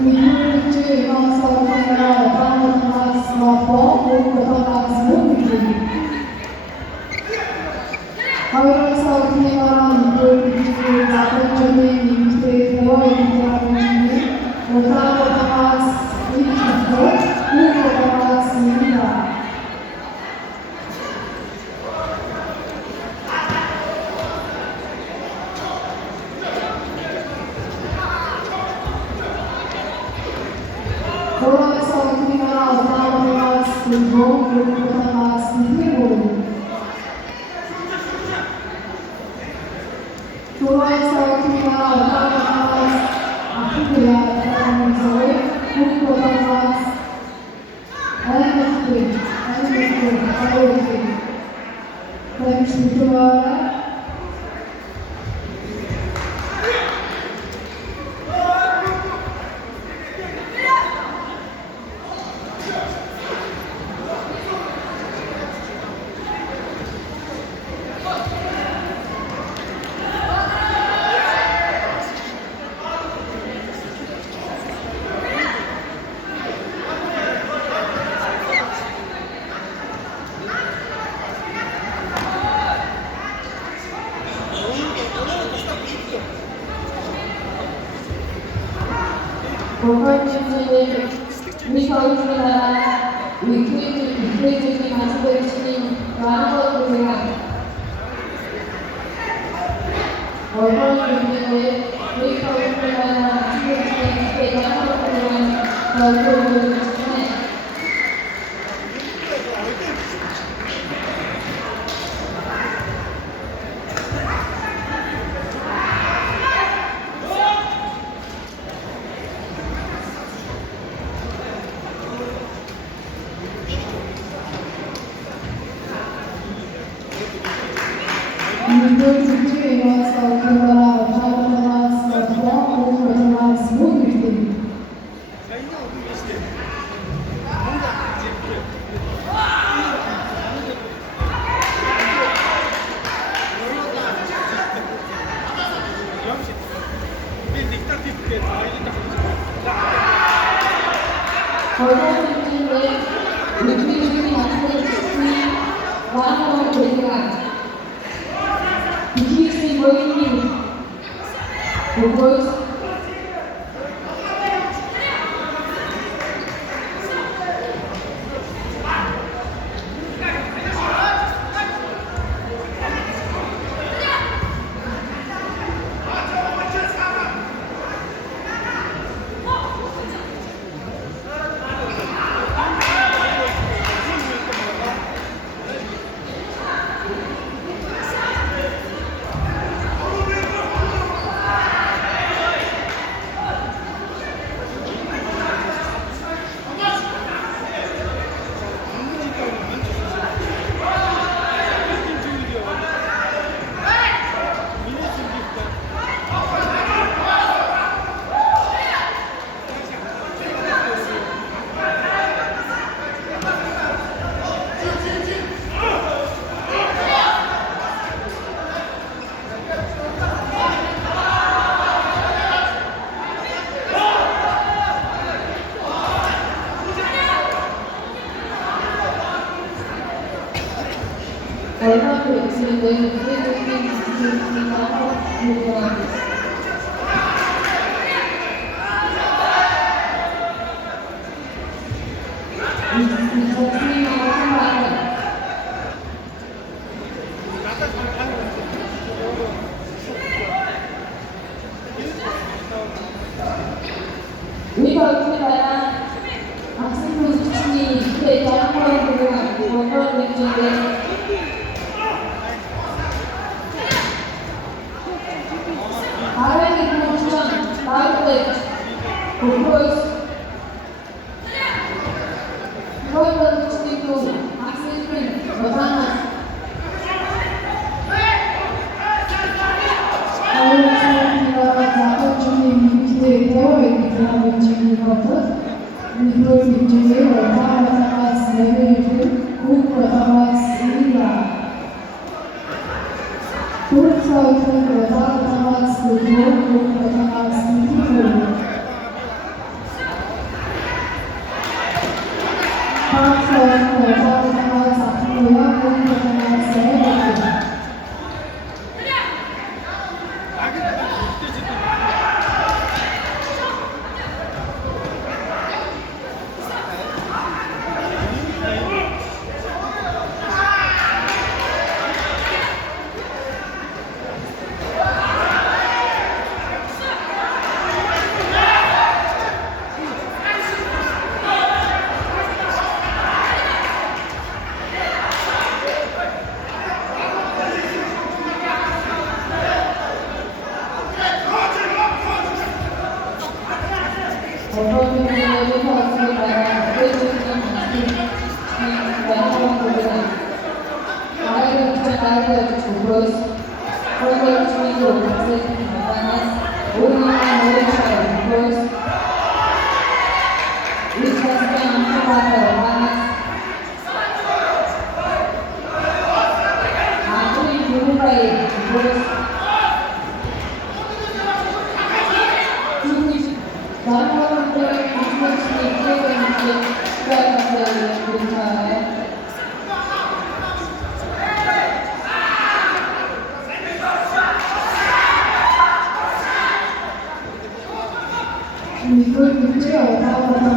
Migrante nossa opinião, vamos nós no foco, nós muito. Agora só o que nós vamos da pandemia, que foi literalmente, voltava para nós e para nós ainda. Coração criminal, dá nós o bom grupo da nós inimigo. Coração criminal, dá nós a figura da nossa grupo da nós. Vamos agora. 보컬팀의 미서울입니다. 위크리즈니 마스터이시니 많은 보컬팀의 미서울입니다. 마스터이시니 많은 보컬팀의 Depois de que nós calculamos a nossa forma, nós muito depois 얼마나 있으면 무대적인 기술이나 요구합니다. 우리가 우리나라 학생들 수준이 이때 다른 거에 보면 문제인데 다행히 그렇지만 나올 때 공부에서 그런 수도 학생들은 여자나 어떤 분들에게 서울에 따라 그들은 나라는 부분은 아이를 나이를 주고 그걸 주인으로 가진 나라는 오늘날 모르셔요. 그걸 위치하시면 한번더 아무리 누군가의 다른 사람들의 무엇이 기억하는지 그아이들을 부르잖아요. We could do a lot of the